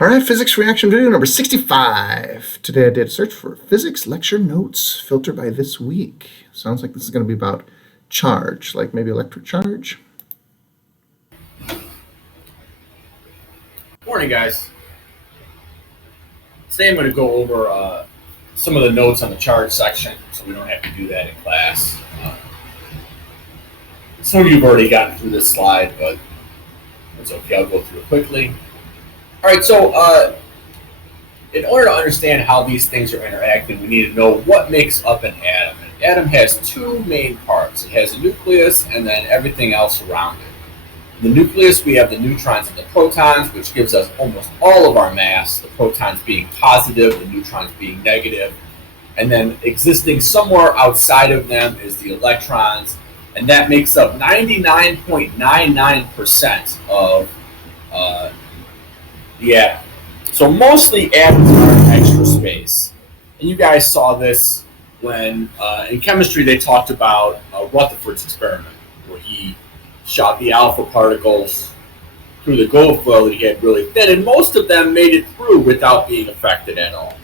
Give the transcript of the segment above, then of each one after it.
All right, physics reaction video number 65. Today I did a search for physics lecture notes, filter by this week. Sounds like this is going to be about charge, like maybe electric charge. Morning, guys. Today I'm going to go over some of the notes on the charge section, so we don't have to do that in class. Some of you have already gotten through this slide, but it's okay. I'll go through it quickly. All right, so in order to understand how these things are interacting, we need to know what makes up an atom. An atom has two main parts. It has a nucleus and then everything else around it. In the nucleus, we have the neutrons and the protons, which gives us almost all of our mass, the protons being positive, the neutrons being negative. And then existing somewhere outside of them is the electrons, and that makes up 99.99% of the atom. So mostly atoms are in extra space. And you guys saw this when in chemistry they talked about Rutherford's experiment, where he shot the alpha particles through the gold foil that he had really thin, and most of them made it through without being affected at all.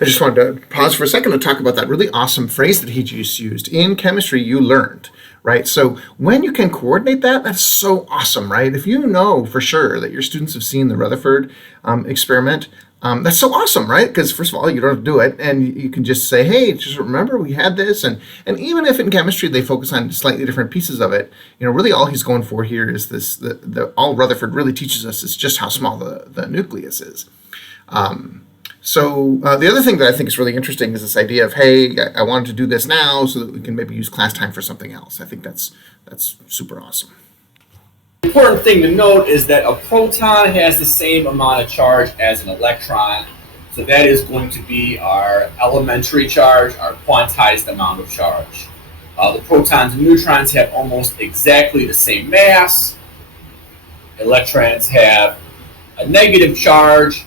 I just wanted to pause for a second to talk about that really awesome phrase that he just used. In chemistry, you learned, right? So when you can coordinate that, that's so awesome, right? If you know for sure that your students have seen the Rutherford experiment, that's so awesome, right? Because first of all, you don't have to do it, and you can just say, hey, just remember we had this, and even if in chemistry they focus on slightly different pieces of it, really all he's going for here is this, all Rutherford really teaches us is just how small the nucleus is. So the other thing that I think is really interesting is this idea of, hey, I wanted to do this now so that we can maybe use class time for something else. I think that's super awesome. The important thing to note is that a proton has the same amount of charge as an electron. So that is going to be our elementary charge, our quantized amount of charge. The protons and neutrons have almost exactly the same mass. Electrons have a negative charge,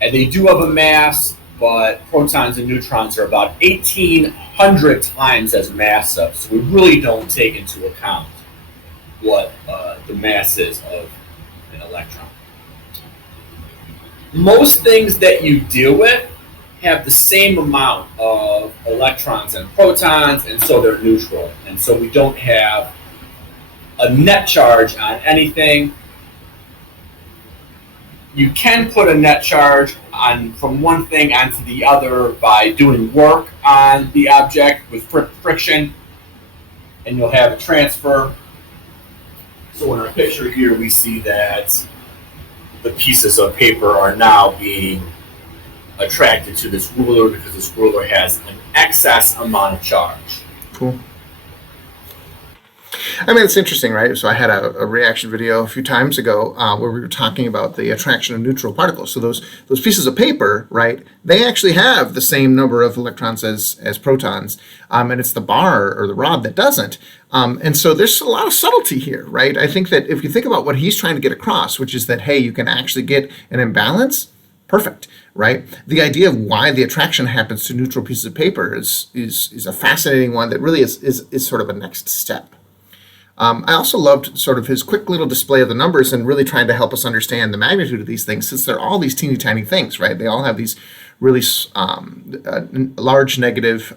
and they do have a mass, but protons and neutrons are about 1,800 times as massive. So we really don't take into account what the mass is of an electron. Most things that you deal with have the same amount of electrons and protons, and so they're neutral. And so we don't have a net charge on anything. You can put a net charge from one thing onto the other by doing work on the object with friction, and you'll have a transfer. So in our picture here, we see that the pieces of paper are now being attracted to this ruler because this ruler has an excess amount of charge. Cool. I mean, it's interesting, right? So I had a reaction video a few times ago where we were talking about the attraction of neutral particles. So those pieces of paper, right, they actually have the same number of electrons as protons, and it's the bar or the rod that doesn't. And so there's a lot of subtlety here, right? I think that if you think about what he's trying to get across, which is that, hey, you can actually get an imbalance, perfect, right? The idea of why the attraction happens to neutral pieces of paper is a fascinating one that really is sort of a next step. I also loved sort of his quick little display of the numbers and really trying to help us understand the magnitude of these things, since they're all these teeny tiny things, right? They all have these really large negative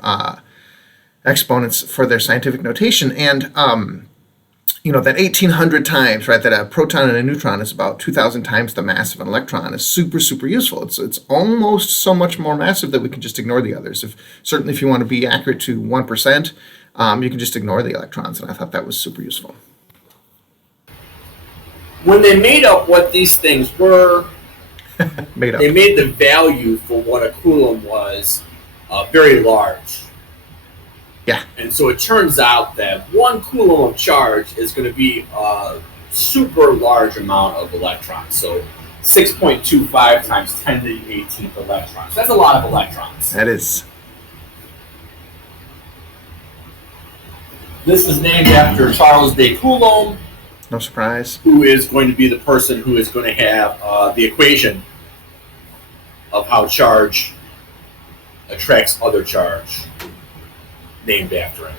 exponents for their scientific notation. And, that 1,800 times, right, that a proton and a neutron is about 2,000 times the mass of an electron is super, super useful. It's almost so much more massive that we can just ignore the others. Certainly if you want to be accurate to 1%, you can just ignore the electrons, and I thought that was super useful. When they made up what these things were, they made the value for what a coulomb was very large. Yeah. And so it turns out that 1 coulomb of charge is going to be a super large amount of electrons. So 6.25 times 10 to the 18th electrons. That's a lot of electrons. That is. This is named after Charles de Coulomb. No surprise. Who is going to be the person who is going to have the equation of how charge attracts other charge named after him.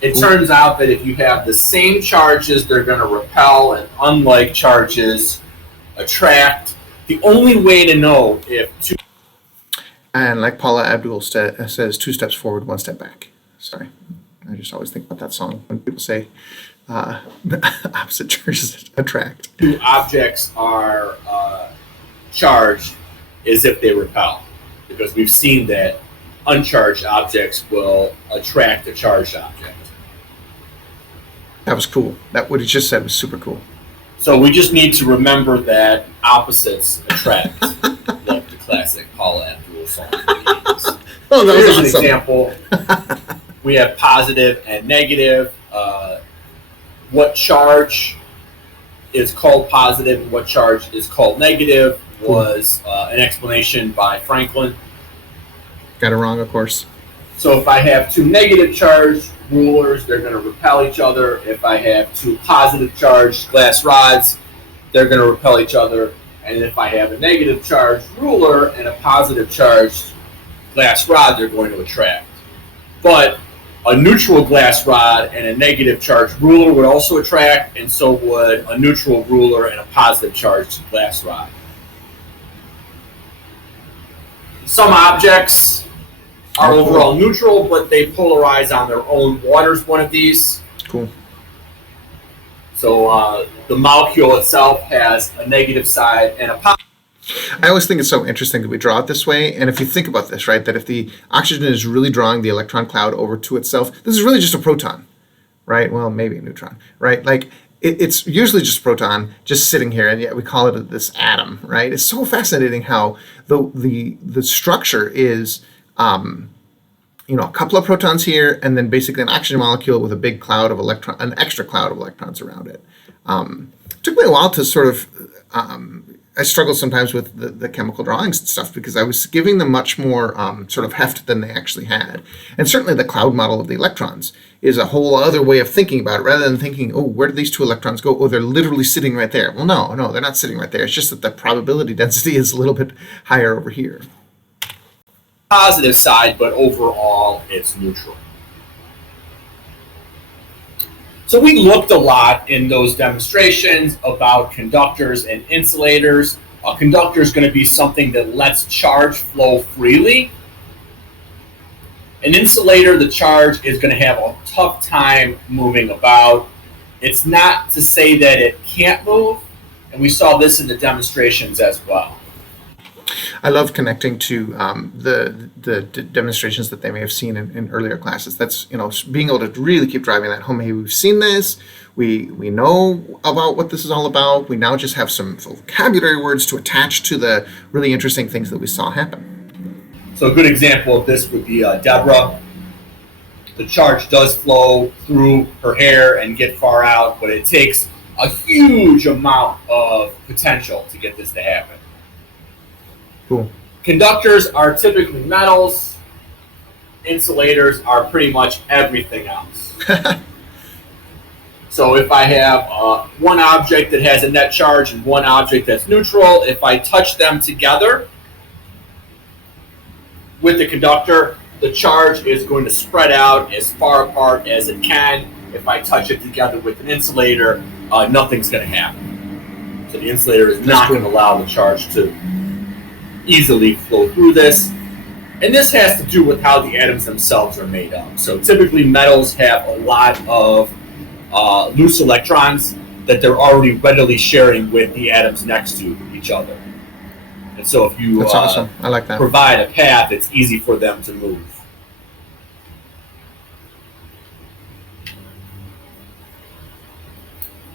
It turns out that if you have the same charges, they're going to repel, and unlike charges attract. The only way to know if two. And like Paula Abdul says, 2 steps forward, 1 step back. Sorry. I just always think about that song when people say opposite charges attract. Two objects are charged is if they repel, because we've seen that uncharged objects will attract a charged object. That was cool. That what he just said was super cool. So we just need to remember that opposites attract, like the classic Paula Abdul song. Oh, that Here's was an awesome. example. We have positive and negative. What charge is called positive and what charge is called negative was an explanation by Franklin. Got it wrong, of course. So if I have 2 negative charged rulers, they're going to repel each other. If I have 2 positive charged glass rods, they're going to repel each other. And if I have a negative charged ruler and a positive charged glass rod, they're going to attract. But a neutral glass rod and a negative charged ruler would also attract, and so would a neutral ruler and a positive charged glass rod. Some objects are overall neutral, but they polarize on their own. Water's one of these. Cool. So the molecule itself has a negative side and a positive. I always think it's so interesting that we draw it this way. And if you think about this, right, that if the oxygen is really drawing the electron cloud over to itself, this is really just a proton, right? Well, maybe a neutron, right? Like it's usually just a proton just sitting here, and yet we call it this atom, right? It's so fascinating how the structure is, a couple of protons here, and then basically an oxygen molecule with a big cloud of an extra cloud of electrons around it. It took me a while to sort of. I struggle sometimes with the chemical drawings and stuff because I was giving them much more sort of heft than they actually had. And certainly the cloud model of the electrons is a whole other way of thinking about it, rather than thinking, oh, where do these 2 electrons go? Oh, they're literally sitting right there. Well, no, they're not sitting right there. It's just that the probability density is a little bit higher over here. Positive side, but overall it's neutral. So we looked a lot in those demonstrations about conductors and insulators. A conductor is going to be something that lets charge flow freely. An insulator, the charge is going to have a tough time moving about. It's not to say that it can't move, and we saw this in the demonstrations as well. I love connecting to the demonstrations that they may have seen in earlier classes. That's, being able to really keep driving that home. Hey, we've seen this. We know about what this is all about. We now just have some vocabulary words to attach to the really interesting things that we saw happen. So a good example of this would be Deborah. The charge does flow through her hair and get far out, but it takes a huge amount of potential to get this to happen. Cool. Conductors are typically metals. Insulators are pretty much everything else. So if I have one object that has a net charge and one object that's neutral, if I touch them together with the conductor, the charge is going to spread out as far apart as it can. If I touch it together with an insulator, nothing's going to happen. So the insulator is not going to allow the charge to easily flow through this. And this has to do with how the atoms themselves are made up. So typically metals have a lot of loose electrons that they're already readily sharing with the atoms next to each other. And so if you That's awesome. I like that. provide a path, it's easy for them to move.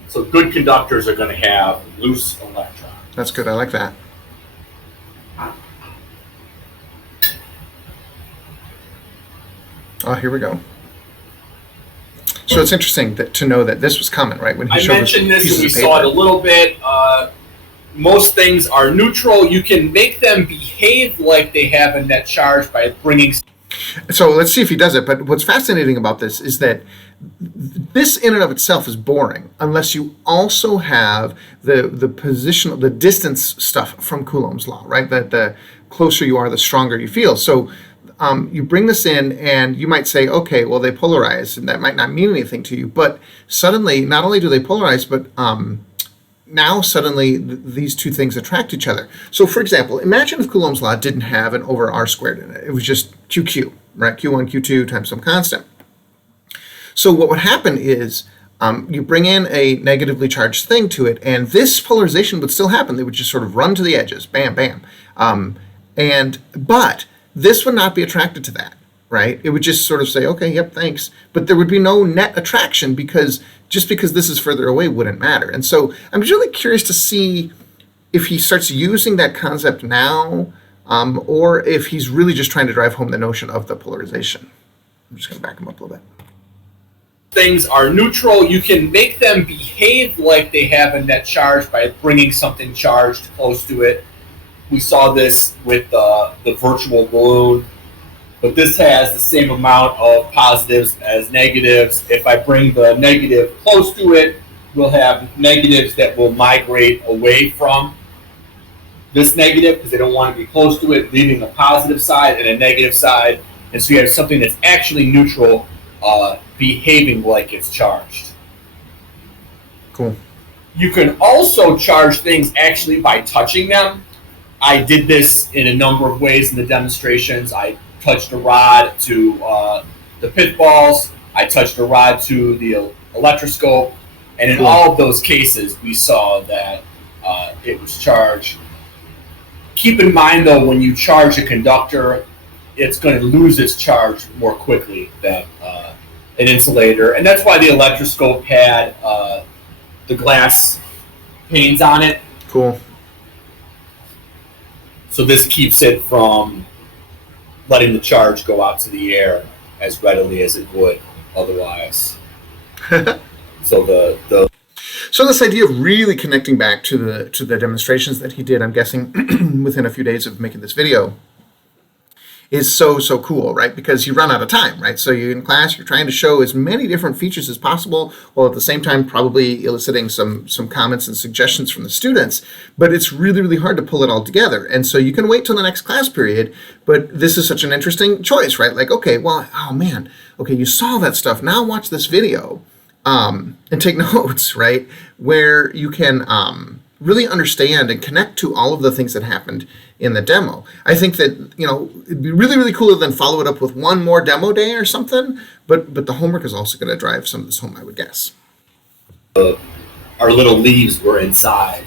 So good conductors are going to have loose electrons. That's good. I like that. Oh, here we go. So it's interesting to know that this was common, right? When he I showed mentioned this pieces and we of saw it paper. a little bit. Most things are neutral. You can make them behave like they have a net charge by bringing. So let's see if he does it. But what's fascinating about this is that this in and of itself is boring unless you also have the position, the distance stuff from Coulomb's law, right? That the closer you are, the stronger you feel. So you bring this in and you might say, okay, well, they polarize, and that might not mean anything to you. But suddenly, not only do they polarize, but now suddenly these two things attract each other. So for example, imagine if Coulomb's law didn't have an over R squared in it. It was just QQ, right? Q1, Q2 times some constant. So what would happen is you bring in a negatively charged thing to it, and this polarization would still happen. They would just sort of run to the edges, bam, bam. But this would not be attracted to that, right? It would just sort of say, okay, yep, thanks. But there would be no net attraction because just because this is further away wouldn't matter. And so I'm just really curious to see if he starts using that concept now, or if he's really just trying to drive home the notion of the polarization. I'm just going to back him up a little bit. Things are neutral. You can make them behave like they have a net charge by bringing something charged close to it. We saw this with the virtual balloon, but this has the same amount of positives as negatives. If I bring the negative close to it, we'll have negatives that will migrate away from this negative because they don't want to be close to it, leaving a positive side and a negative side. And so you have something that's actually neutral behaving like it's charged. Cool. You can also charge things actually by touching them. I did this in a number of ways in the demonstrations. I touched a rod to the pith balls. I touched a rod to the electroscope. And in all of those cases, we saw that it was charged. Keep in mind, though, when you charge a conductor, it's going to lose its charge more quickly than an insulator. And that's why the electroscope had the glass panes on it. Cool. So this keeps it from letting the charge go out to the air as readily as it would otherwise. So this idea of really connecting back to the demonstrations that he did, I'm guessing within a few days of making this video, is so cool, right? Because you run out of time, right? So you're in class, you're trying to show as many different features as possible, while at the same time probably eliciting some comments and suggestions from the students. But it's really, really hard to pull it all together. And so you can wait till the next class period, but this is such an interesting choice, right? Like, okay, well, oh man, okay, you saw that stuff. Now watch this video and take notes, right? Where you can really understand and connect to all of the things that happened in the demo. I think that, it'd be really, really cool to then follow it up with one more demo day or something, but the homework is also going to drive some of this home, I would guess. Our little leaves were inside.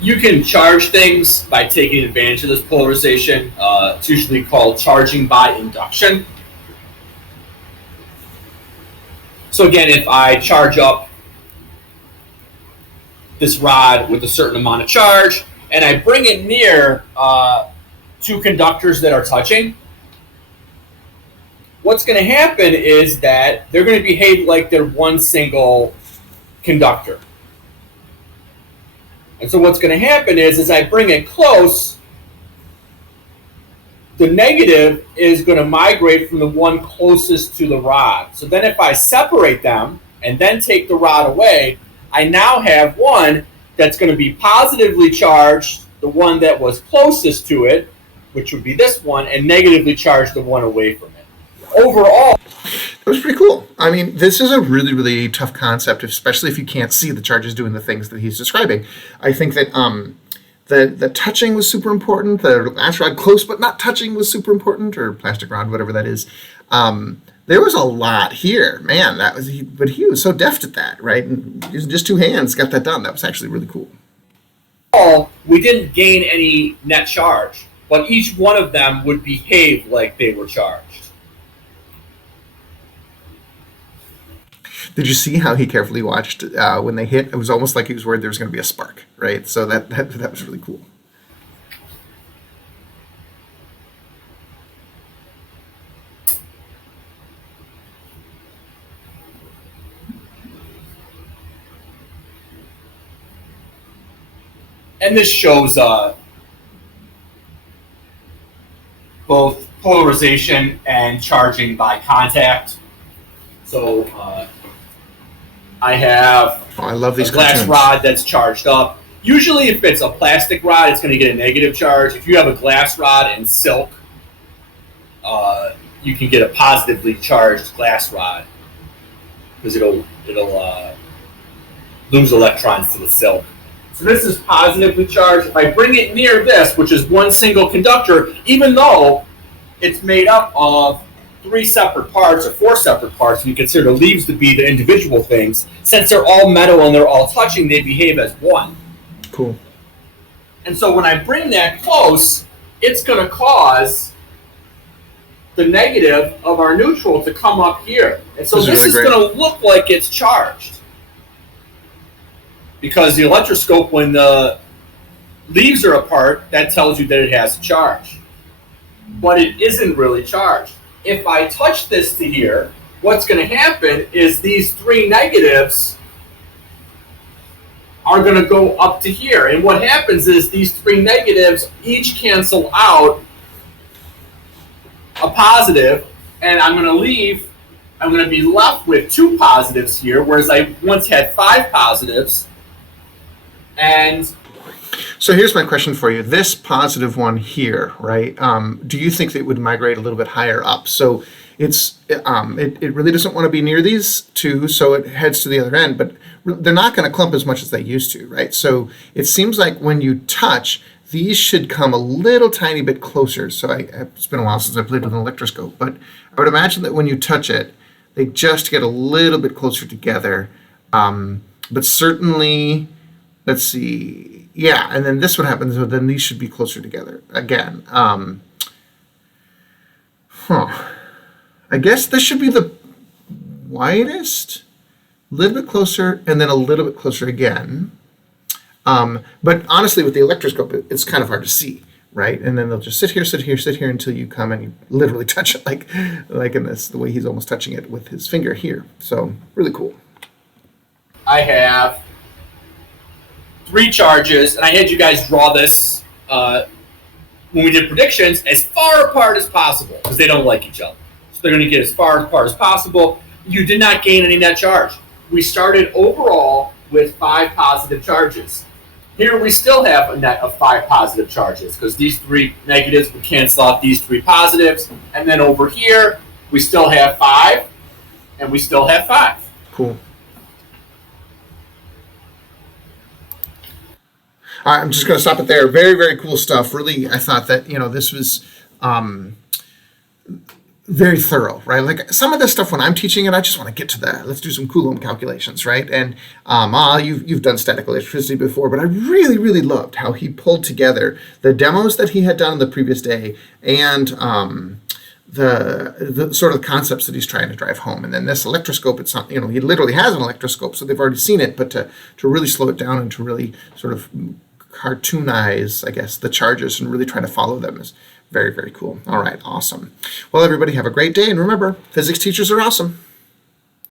You can charge things by taking advantage of this polarization. It's usually called charging by induction. So again, if I charge up this rod with a certain amount of charge and I bring it near two conductors that are touching, what's going to happen is that they're going to behave like they're one single conductor. And so what's going to happen is, as I bring it close, the negative is going to migrate from the one closest to the rod. So then if I separate them and then take the rod away, I now have one that's going to be positively charged, the one that was closest to it, which would be this one, and negatively charged the one away from it. Overall, it was pretty cool. I mean, this is a really, really tough concept, especially if you can't see the charges doing the things that he's describing. I think that the touching was super important. The glass rod close but not touching was super important, or plastic rod, whatever that is. There was a lot here, man. But he was so deft at that, right? And using just two hands, got that done. That was actually really cool. We didn't gain any net charge, but each one of them would behave like they were charged. Did you see how he carefully watched when they hit? It was almost like he was worried there was going to be a spark, right? So that was really cool. And this shows both polarization and charging by contact. So I have I love these a glass cartoons. rod that's charged up. Usually if it's a plastic rod, it's going to get a negative charge. If you have a glass rod and silk, you can get a positively charged glass rod because it'll lose electrons to the silk. So this is positively charged. If I bring it near this, which is one single conductor, even though it's made up of 3 separate parts or 4 separate parts, and you consider the leaves to be the individual things, since they're all metal and they're all touching, they behave as one. Cool. And so when I bring that close, it's going to cause the negative of our neutral to come up here. And so this is going to look like it's charged. Because the electroscope, when the leaves are apart, that tells you that it has a charge. But it isn't really charged. If I touch this to here, what's going to happen is these 3 negatives are going to go up to here. And what happens is these 3 negatives each cancel out a positive, and I'm going to be left with 2 positives here, whereas I once had 5 positives. And so here's my question for you. This positive one here, right? Do you think that it would migrate a little bit higher up? So it really doesn't want to be near these 2, so it heads to the other end, but they're not going to clump as much as they used to, right? So it seems like when you touch, these should come a little tiny bit closer. So it's been a while since I played with an electroscope, but I would imagine that when you touch it, they just get a little bit closer together. But certainly, let's see, yeah, and then this would happen, so then these should be closer together again. I guess this should be the widest, a little bit closer, and then a little bit closer again. But honestly, with the electroscope, it's kind of hard to see, right? And then they'll just sit here, sit here, sit here until you come and you literally touch it, like in this, the way he's almost touching it with his finger here. So really cool. I have 3 charges, and I had you guys draw this when we did predictions as far apart as possible because they don't like each other. So they're going to get as far apart as possible. You did not gain any net charge. We started overall with 5 positive charges. Here we still have a net of 5 positive charges because these 3 negatives would cancel out these 3 positives. And then over here, we still have 5, and we still have 5. Cool. I'm just going to stop it there. Very, very cool stuff. Really, I thought that, this was very thorough, right? Like some of this stuff when I'm teaching it, I just want to get to that. Let's do some Coulomb calculations, right? And you've done static electricity before, but I really, really loved how he pulled together the demos that he had done the previous day and the sort of concepts that he's trying to drive home. And then this electroscope, it's not, he literally has an electroscope, so they've already seen it, but to really slow it down and to really sort of cartoonize, I guess, the charges and really try to follow them is very, very cool. All right, awesome. Well, everybody have a great day. And remember, physics teachers are awesome.